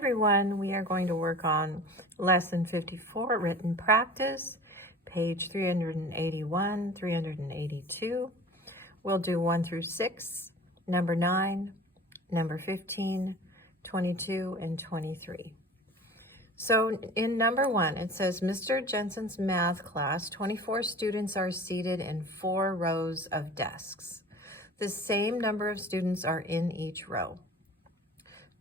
everyone, we are going to work on lesson 54, written practice, page 381, 382. We'll do 1 through 6, number 9, number 15, 22, and 23. So in number 1, it says, Mr. Jensen's math class, 24 students are seated in 4 rows of desks. The same number of students are in each row.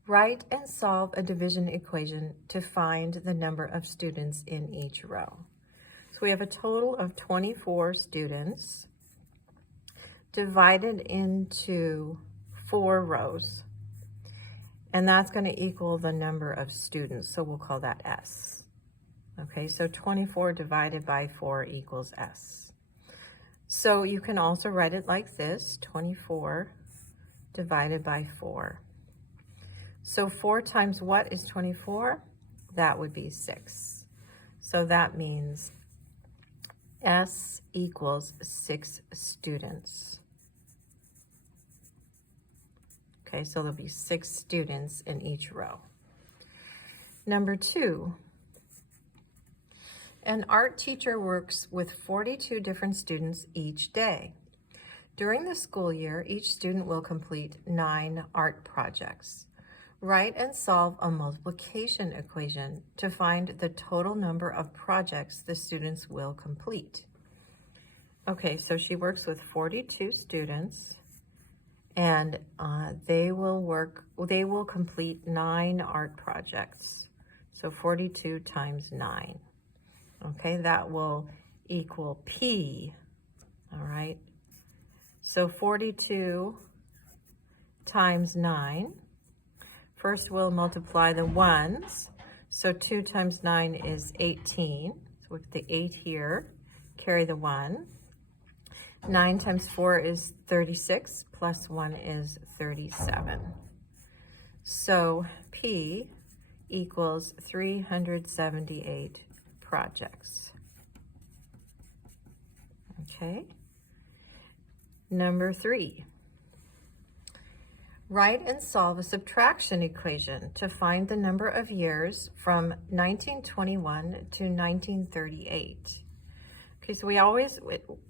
Write and solve a division equation to find the number of students in each row. So we have a total of 24 students divided into 4 rows. And that's going to equal the number of students, so we'll call that S. Okay, so 24 divided by 4 equals S. So you can also write it like this, 24 divided by 4. So 4 times what is 24? That would be 6. So that means S equals 6 students. Okay, so there'll be 6 students in each row. Number 2, an art teacher works with 42 different students each day. During the school year, each student will complete 9 art projects. Write and solve a multiplication equation to find the total number of projects the students will complete. Okay, so she works with 42 students, and they will complete 9 art projects. So 42 times 9. Okay, that will equal P. All right. So 42 times 9. First, we'll multiply the ones. So 2 times 9 is 18. So we put the 8 here, carry the 1. 9 times 4 is 36, plus 1 is 37. So P equals 378 projects. Okay. Number 3. Write and solve a subtraction equation to find the number of years from 1921 to 1938. Okay, so we always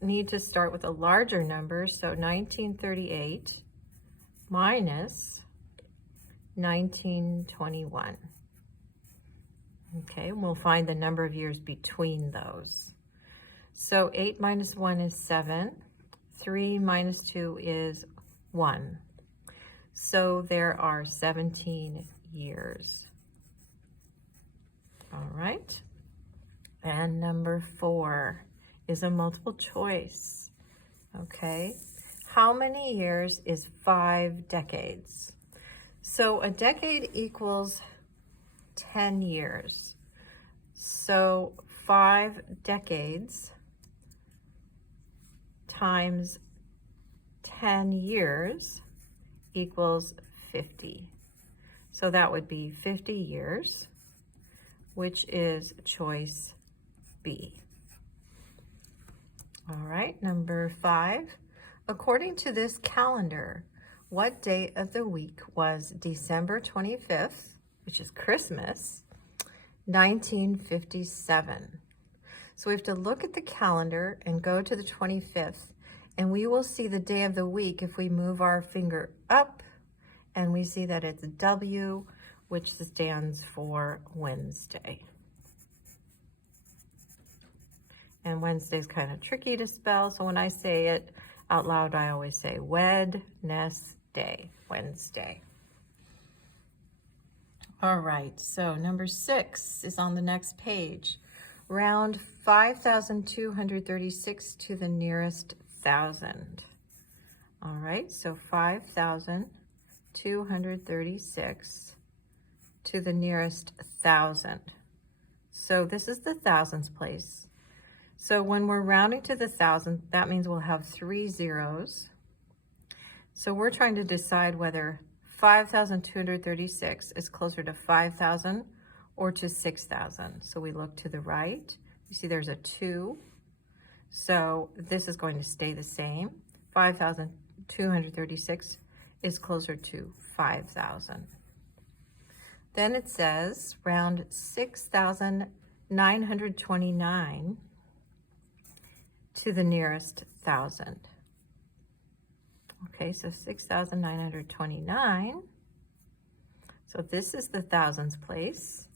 need to start with a larger number, so 1938 minus 1921. Okay, we'll find the number of years between those. So 8 minus 1 is 7, 3 minus 2 is 1. So there are 17 years. All right. And number 4 is a multiple choice. Okay. How many years is 5 decades? So a decade equals 10 years. So 5 decades times 10 years equals 50. So that would be 50 years, which is choice B. All right, number 5. According to this calendar, what day of the week was December 25th, which is Christmas, 1957? So we have to look at the calendar and go to the 25th, and we will see the day of the week if we move our finger up, and we see that it's W, which stands for Wednesday. And Wednesday is kind of tricky to spell, so when I say it out loud, I always say Wednesday, Wednesday. All right, so number 6 is on the next page. Round 5,236 to the nearest 1,000. All right, so 5,236 to the nearest 1,000. So this is the thousands place. So when we're rounding to the 1,000, that means we'll have 3 zeros. So we're trying to decide whether 5,236 is closer to 5,000 or to 6,000. So we look to the right. You see there's a 2. So this is going to stay the same. 5,236 is closer to 5,000. Then it says round 6,929 to the nearest thousand. Okay, so 6,929. So this is the thousands place.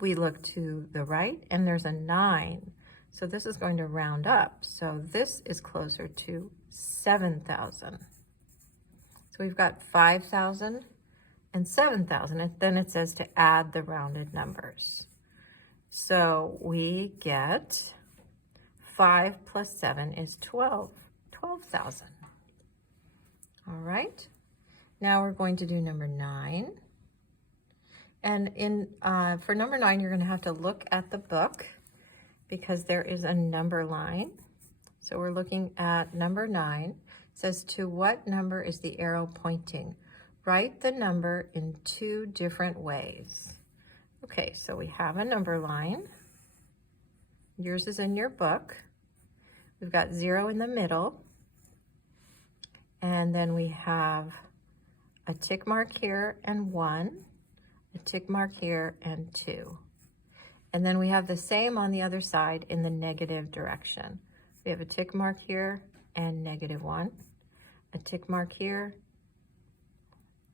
We look to the right and there's a 9. So this is going to round up. So this is closer to 7,000. So we've got 5,000 and 7,000. And then it says to add the rounded numbers. So we get 5 plus 7 is 12,000. All right. Now we're going to do number 9. And for number 9, you're going to have to look at the book because there is a number line. So we're looking at number 9. It says, to what number is the arrow pointing? Write the number in 2 different ways. Okay, so we have a number line. Yours is in your book. We've got 0 in the middle. And then we have a tick mark here and 1. A tick mark here and 2. And then we have the same on the other side in the negative direction. We have a tick mark here and -1, a tick mark here,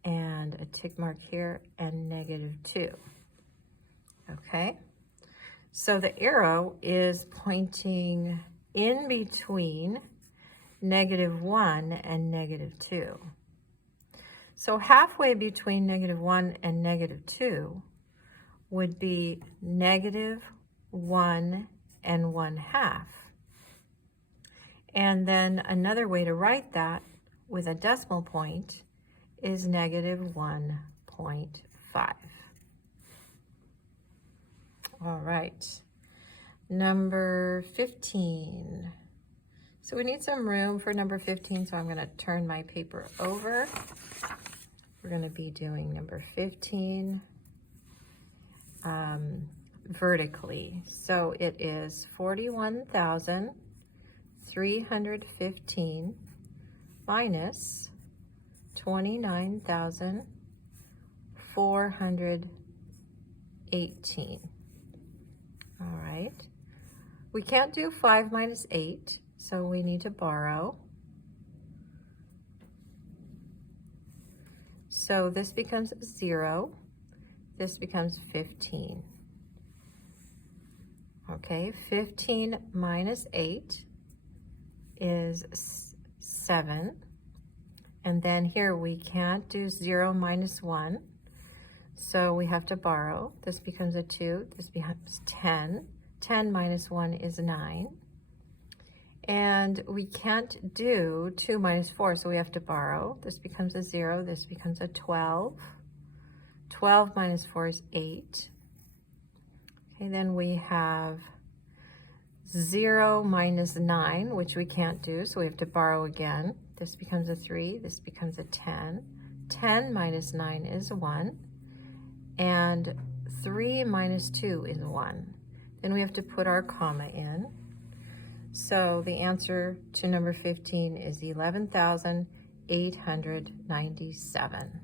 and a tick mark here and -2. Okay, so the arrow is pointing in between -1 and -2. So halfway between -1 and -2 would be -1 and 1/2. And then another way to write that with a decimal point is -1.5. All right, number 15. So we need some room for number 15, so I'm going to turn my paper over. We're going to be doing number 15 vertically. So it is 41,315 minus 29,418. All right. We can't do 5 minus 8, so we need to borrow. So this becomes 0. This becomes 15. Okay, 15 minus 8 is 7. And then here we can't do 0 minus 1. So we have to borrow. This becomes a 2. This becomes 10. 10 minus 1 is 9. And we can't do 2 minus 4, so we have to borrow. This becomes a 0. This becomes a 12. 12 minus 4 is 8. Okay, then we have 0 minus 9, which we can't do, so we have to borrow again. This becomes a 3. This becomes a 10. 10 minus 9 is 1. And 3 minus 2 is 1. Then we have to put our comma in. So the answer to number 15 is 11,897.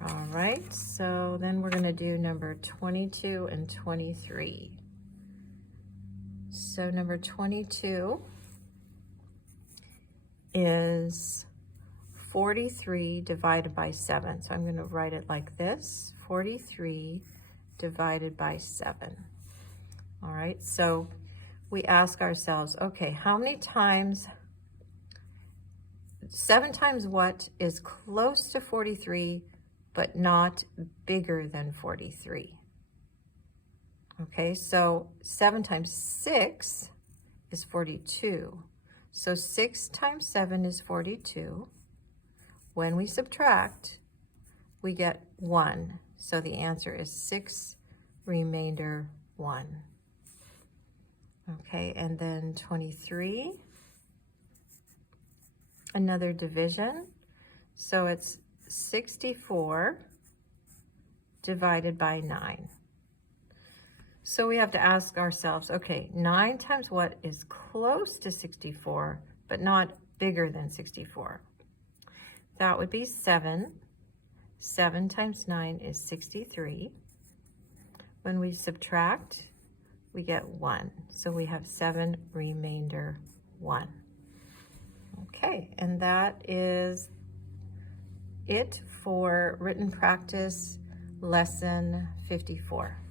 All right, so then we're going to do number 22 and 23. So number 22 is 43 divided by 7. So I'm going to write it like this, 43 divided by 7. All right, so we ask ourselves, okay, how many times, 7 times what is close to 43 but not bigger than 43? Okay, so 7 times 6 is 42. So 6 times 7 is 42. When we subtract, we get 1. So the answer is 6 remainder 1. Okay, and then 23, another division. So it's 64 divided by 9. So we have to ask ourselves, okay, 9 times what is close to 64, but not bigger than 64? That would be 7. 7 times 9 is 63. When we subtract, we get 1. So we have 7 remainder 1. Okay, and that is it for written practice lesson 54.